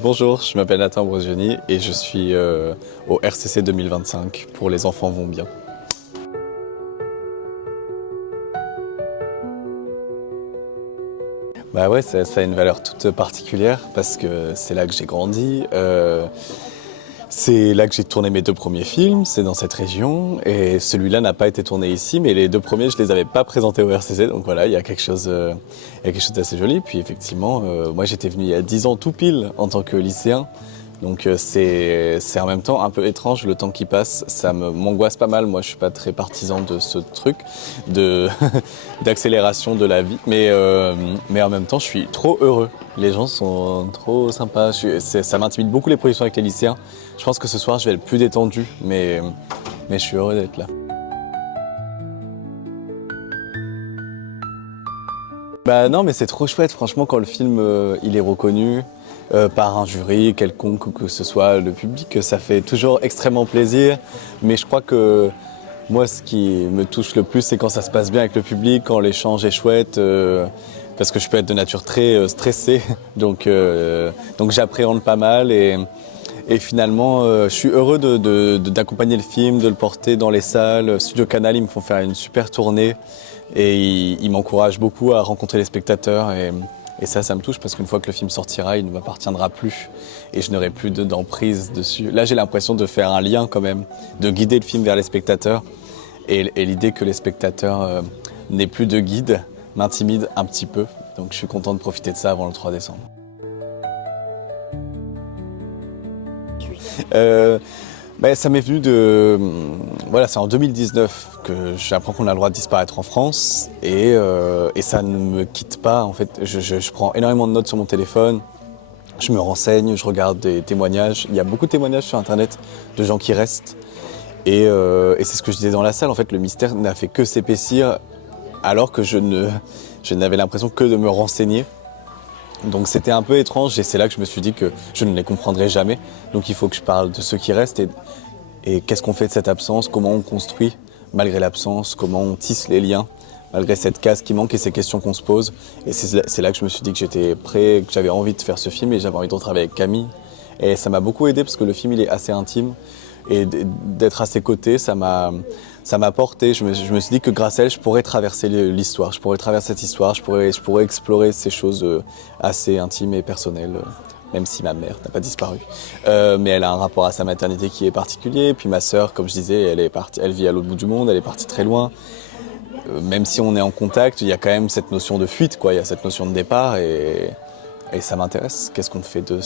Bonjour, je m'appelle Nathan Brosioni et je suis au RCC 2025 pour Les enfants vont bien. Bah ouais, ça a une valeur toute particulière parce que c'est là que j'ai grandi. C'est là que j'ai tourné mes 2 premiers films, c'est dans cette région. Et celui-là n'a pas été tourné ici, mais les 2 premiers, je les avais pas présentés au RCC. Donc voilà, il y a quelque chose d'assez joli. Puis effectivement, moi j'étais venu il y a 10 ans tout pile en tant que lycéen. Donc c'est en même temps un peu étrange le temps qui passe, m'angoisse pas mal. Moi je suis pas très partisan de ce truc de d'accélération de la vie, mais en même temps je suis trop heureux. Les gens sont trop sympas. Ça m'intimide beaucoup les projections avec les lycéens. Je pense que ce soir je vais être plus détendu, mais je suis heureux d'être là. Bah non, mais c'est trop chouette, franchement, quand le film il est reconnu par un jury quelconque ou que ce soit le public, ça fait toujours extrêmement plaisir. Mais je crois que moi, ce qui me touche le plus, c'est quand ça se passe bien avec le public, quand l'échange est chouette, parce que je peux être de nature très stressée, donc j'appréhende pas mal et finalement, je suis heureux d'accompagner le film, de le porter dans les salles. Studio Canal, ils me font faire une super tournée et ils m'encouragent beaucoup à rencontrer les spectateurs. Et ça me touche parce qu'une fois que le film sortira, il ne m'appartiendra plus et je n'aurai plus d'emprise dessus. Là, j'ai l'impression de faire un lien quand même, de guider le film vers les spectateurs. Et l'idée que les spectateurs n'aient plus de guide m'intimide un petit peu. Donc je suis content de profiter de ça avant le 3 décembre. Ça m'est venu voilà, c'est en 2019 que j'apprends qu'on a le droit de disparaître en France et ça ne me quitte pas. En fait, je prends énormément de notes sur mon téléphone, je me renseigne, je regarde des témoignages. Il y a beaucoup de témoignages sur Internet de gens qui restent et c'est ce que je disais dans la salle. En fait, le mystère n'a fait que s'épaissir alors que je n'avais l'impression que de me renseigner. Donc c'était un peu étrange et c'est là que je me suis dit que je ne les comprendrai jamais. Donc il faut que je parle de ceux qui restent et qu'est-ce qu'on fait de cette absence, comment on construit malgré l'absence, comment on tisse les liens malgré cette case qui manque et ces questions qu'on se pose. Et c'est là que je me suis dit que j'étais prêt, que j'avais envie de faire ce film et j'avais envie de retravailler avec Camille. Et ça m'a beaucoup aidé parce que le film il est assez intime et d'être à ses côtés, ça m'a porté. Je me suis dit que grâce à elle, je pourrais traverser l'histoire, je pourrais traverser cette histoire, je pourrais explorer ces choses assez intimes et personnelles, même si ma mère n'a pas disparu. Mais elle a un rapport à sa maternité qui est particulier. Puis ma sœur, comme je disais, elle vit à l'autre bout du monde, elle est partie très loin. Même si on est en contact, il y a quand même cette notion de fuite, quoi. Il y a cette notion de départ et ça m'intéresse. Qu'est-ce qu'on fait de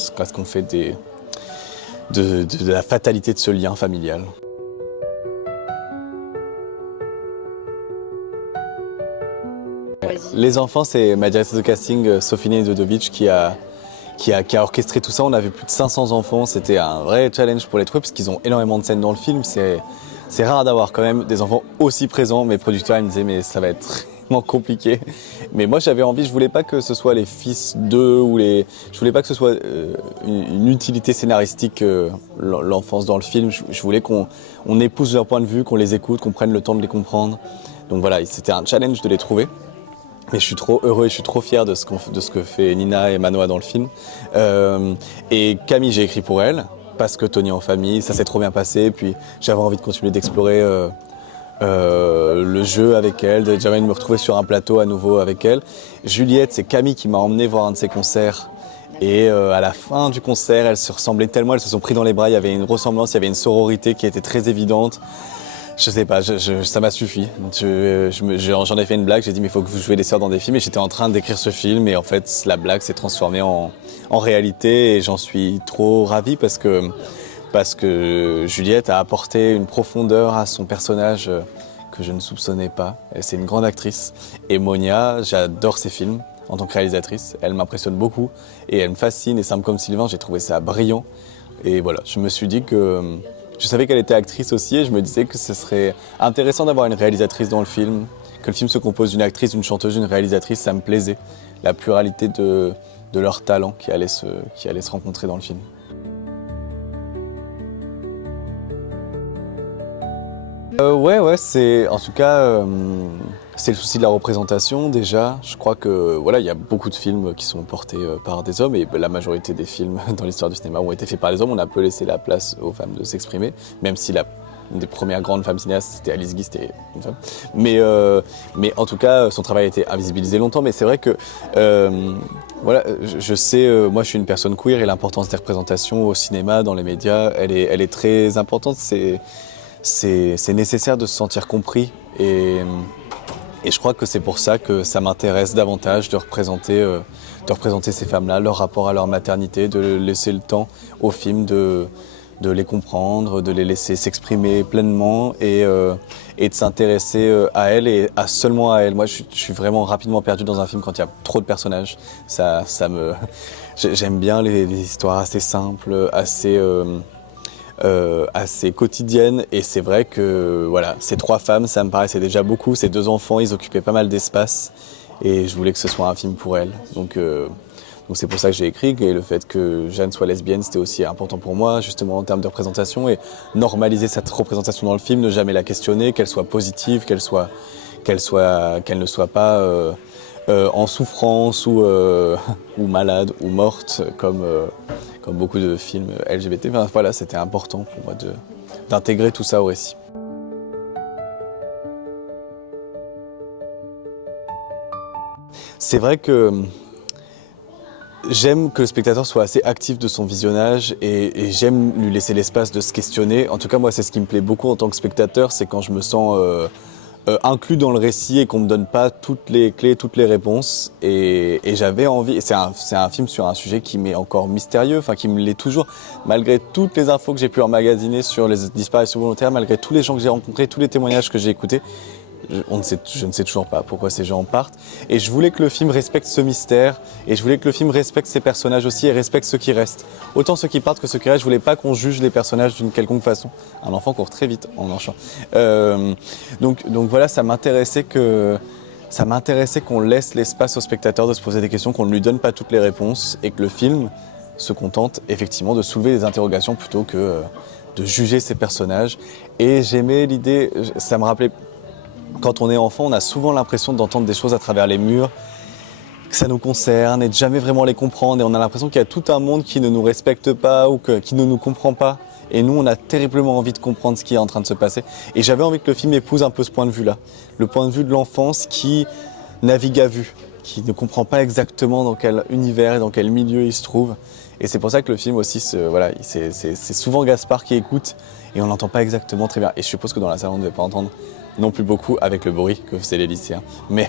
la fatalité de ce lien familial? Les enfants, c'est ma directrice de casting, Sofine Dodovic, qui a orchestré tout ça. On avait plus de 500 enfants. C'était un vrai challenge pour les trouver parce qu'ils ont énormément de scènes dans le film. C'est rare d'avoir quand même des enfants aussi présents. Mes producteurs ils me disaient mais ça va être vraiment compliqué. Mais moi j'avais envie, je voulais pas que ce soit les fils d'eux je voulais pas que ce soit une utilité scénaristique l'enfance dans le film. Je voulais qu'on épouse leur point de vue, qu'on les écoute, qu'on prenne le temps de les comprendre. Donc voilà, c'était un challenge de les trouver. Mais je suis trop heureux et je suis trop fier de ce que fait Nina et Manoa dans le film. Et Camille, j'ai écrit pour elle, parce que Tony en famille, ça s'est trop bien passé. Puis j'avais envie de continuer d'explorer le jeu avec elle. J'avais envie de me retrouver sur un plateau à nouveau avec elle. Juliette, c'est Camille qui m'a emmené voir un de ses concerts. Et à la fin du concert, elles se ressemblaient tellement, elles se sont pris dans les bras. Il y avait une ressemblance, il y avait une sororité qui était très évidente. Je sais pas, ça m'a suffi. J'en ai fait une blague, j'ai dit mais il faut que vous jouiez des sœurs dans des films et j'étais en train d'écrire ce film et en fait la blague s'est transformée en réalité et j'en suis trop ravi parce que Juliette a apporté une profondeur à son personnage que je ne soupçonnais pas. C'est une grande actrice et Monia, j'adore ses films en tant que réalisatrice, elle m'impressionne beaucoup et elle me fascine et Simple comme Sylvain, j'ai trouvé ça brillant et voilà, je me suis dit que je savais qu'elle était actrice aussi et je me disais que ce serait intéressant d'avoir une réalisatrice dans le film, que le film se compose d'une actrice, d'une chanteuse, d'une réalisatrice, ça me plaisait. La pluralité de leurs talents qui allaient se rencontrer dans le film. Ouais, c'est en tout cas c'est le souci de la représentation déjà. Je crois que voilà, il y a beaucoup de films qui sont portés par des hommes et la majorité des films dans l'histoire du cinéma ont été faits par les hommes. On a peu laissé la place aux femmes de s'exprimer, même si une des premières grandes femmes cinéastes, c'était Alice Guy, c'était une femme. Mais en tout cas, son travail a été invisibilisé longtemps. Mais c'est vrai que voilà, je sais, moi je suis une personne queer et l'importance des représentations au cinéma, dans les médias, elle est très importante. C'est nécessaire de se sentir compris et je crois que c'est pour ça que ça m'intéresse davantage de représenter ces femmes-là, leur rapport à leur maternité, de laisser le temps aux films de les comprendre, de les laisser s'exprimer pleinement et de s'intéresser à elles et seulement à elles. Moi, je suis vraiment rapidement perdu dans un film quand il y a trop de personnages. J'aime bien les histoires assez simples, assez quotidienne et c'est vrai que voilà, ces 3 femmes, ça me paraissait déjà beaucoup. Ces 2 enfants, ils occupaient pas mal d'espace et je voulais que ce soit un film pour elles. Donc c'est pour ça que j'ai écrit et le fait que Jeanne soit lesbienne, c'était aussi important pour moi, justement en termes de représentation et normaliser cette représentation dans le film, ne jamais la questionner, qu'elle soit positive, qu'elle ne soit pas en souffrance ou malade ou morte comme beaucoup de films LGBT. Enfin, voilà, c'était important pour moi d'intégrer tout ça au récit. C'est vrai que j'aime que le spectateur soit assez actif de son visionnage et j'aime lui laisser l'espace de se questionner. En tout cas, moi, c'est ce qui me plaît beaucoup en tant que spectateur, c'est quand je me sens inclus dans le récit et qu'on me donne pas toutes les clés, toutes les réponses. Et j'avais envie, et c'est un film sur un sujet qui m'est encore mystérieux, enfin qui me l'est toujours, malgré toutes les infos que j'ai pu emmagasiner sur les disparitions volontaires, malgré tous les gens que j'ai rencontrés, tous les témoignages que j'ai écoutés. Je ne sais toujours pas pourquoi ces gens partent. Et je voulais que le film respecte ce mystère. Et je voulais que le film respecte ces personnages aussi et respecte ceux qui restent. Autant ceux qui partent que ceux qui restent. Je voulais pas qu'on juge les personnages d'une quelconque façon. Un enfant court très vite en marchant. Donc voilà, ça m'intéressait qu'on laisse l'espace au spectateur de se poser des questions, qu'on ne lui donne pas toutes les réponses et que le film se contente effectivement de soulever des interrogations plutôt que de juger ces personnages. Et j'aimais l'idée, ça me rappelait. Quand on est enfant, on a souvent l'impression d'entendre des choses à travers les murs, que ça nous concerne et de jamais vraiment les comprendre. Et on a l'impression qu'il y a tout un monde qui ne nous respecte pas ou qui ne nous comprend pas. Et nous, on a terriblement envie de comprendre ce qui est en train de se passer. Et j'avais envie que le film épouse un peu ce point de vue-là. Le point de vue de l'enfance qui navigue à vue, qui ne comprend pas exactement dans quel univers et dans quel milieu il se trouve. Et c'est pour ça que le film aussi, c'est souvent Gaspard qui écoute et on n'entend pas exactement très bien. Et je suppose que dans la salle, on ne devait pas entendre non plus beaucoup avec le bruit que faisaient les lycéens. Mais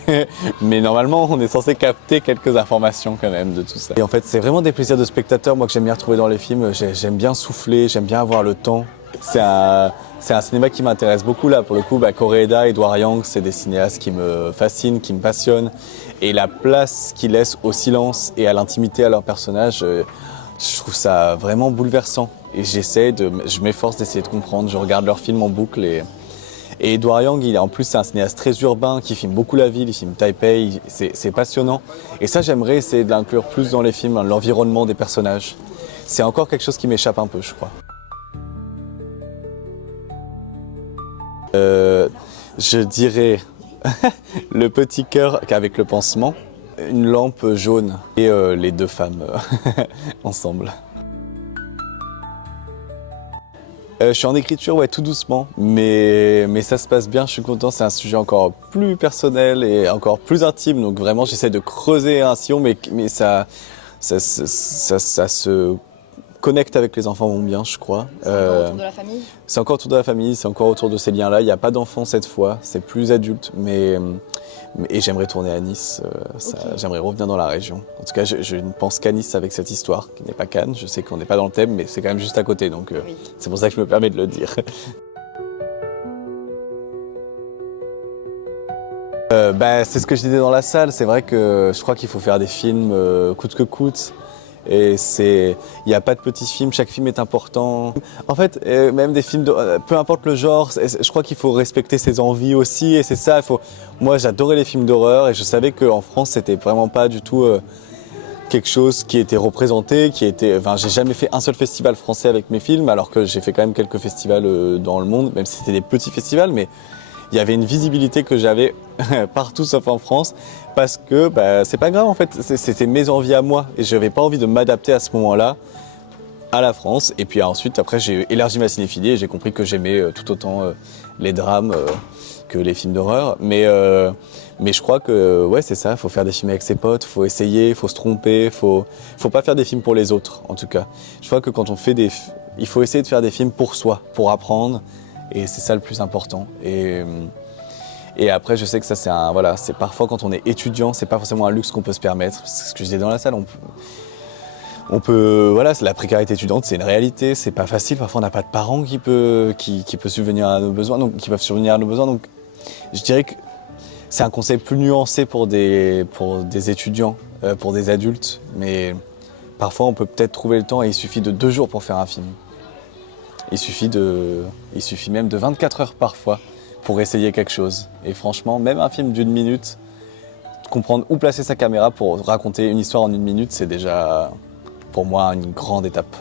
normalement, on est censé capter quelques informations quand même de tout ça. Et en fait, c'est vraiment des plaisirs de spectateur, moi, que j'aime bien retrouver dans les films. J'aime bien souffler, j'aime bien avoir le temps. C'est un cinéma qui m'intéresse beaucoup là. Pour le coup, Koreeda et Edward Yang, c'est des cinéastes qui me fascinent, qui me passionnent. Et la place qu'ils laissent au silence et à l'intimité à leurs personnages, je trouve ça vraiment bouleversant. Et je m'efforce d'essayer de comprendre. Je regarde leurs films en boucle et Edward Yang, en plus, c'est un cinéaste très urbain qui filme beaucoup la ville, il filme Taipei, c'est passionnant. Et ça, j'aimerais essayer de l'inclure plus dans les films, l'environnement des personnages. C'est encore quelque chose qui m'échappe un peu, je crois. Je dirais le petit cœur avec le pansement, une lampe jaune et les 2 femmes ensemble. Je suis en écriture, ouais, tout doucement, mais ça se passe bien, je suis content. C'est un sujet encore plus personnel et encore plus intime, donc vraiment j'essaie de creuser un sillon, mais ça se connecte avec les enfants bien, je crois. C'est encore autour de la famille ? C'est encore autour de la famille, c'est encore autour de ces liens-là. Il n'y a pas d'enfants cette fois, c'est plus adulte, et j'aimerais tourner à Nice, okay. J'aimerais revenir dans la région. En tout cas, je ne pense qu'à Nice avec cette histoire, qui n'est pas Cannes. Je sais qu'on n'est pas dans le thème, mais c'est quand même juste à côté, donc oui. C'est pour ça que je me permets de le dire. C'est ce que je disais dans la salle, c'est vrai que je crois qu'il faut faire des films coûte que coûte. Et il n'y a pas de petits films, chaque film est important. En fait, même des films, peu importe le genre, je crois qu'il faut respecter ses envies aussi. Et c'est ça, moi j'adorais les films d'horreur et je savais qu'en France c'était vraiment pas du tout quelque chose qui était représenté, j'ai jamais fait un seul festival français avec mes films, alors que j'ai fait quand même quelques festivals dans le monde, même si c'était des petits festivals, mais il y avait une visibilité que j'avais partout sauf en France, parce que bah, c'est pas grave en fait, c'était mes envies à moi, et je n'avais pas envie de m'adapter à ce moment-là à la France. Et puis ensuite, après, j'ai élargi ma cinéphilie et j'ai compris que j'aimais tout autant les drames que les films d'horreur. Mais je crois que ouais, c'est ça, il faut faire des films avec ses potes, il faut essayer, il faut se tromper, faut pas faire des films pour les autres, en tout cas. Je crois que quand on fait il faut essayer de faire des films pour soi, pour apprendre, et c'est ça le plus important. Et après, je sais que ça, voilà, c'est parfois quand on est étudiant, c'est pas forcément un luxe qu'on peut se permettre. C'est ce que je disais dans la salle, voilà, c'est la précarité étudiante, c'est une réalité, c'est pas facile. Parfois, on n'a pas de parents qui peuvent subvenir à nos besoins, donc je dirais que c'est un conseil plus nuancé pour des étudiants, pour des adultes, mais parfois on peut peut-être trouver le temps et il suffit de 2 jours pour faire un film. Il suffit même de 24 heures parfois pour essayer quelque chose. Et franchement, même un film d'1 minute, comprendre où placer sa caméra pour raconter une histoire en 1 minute, c'est déjà pour moi une grande étape.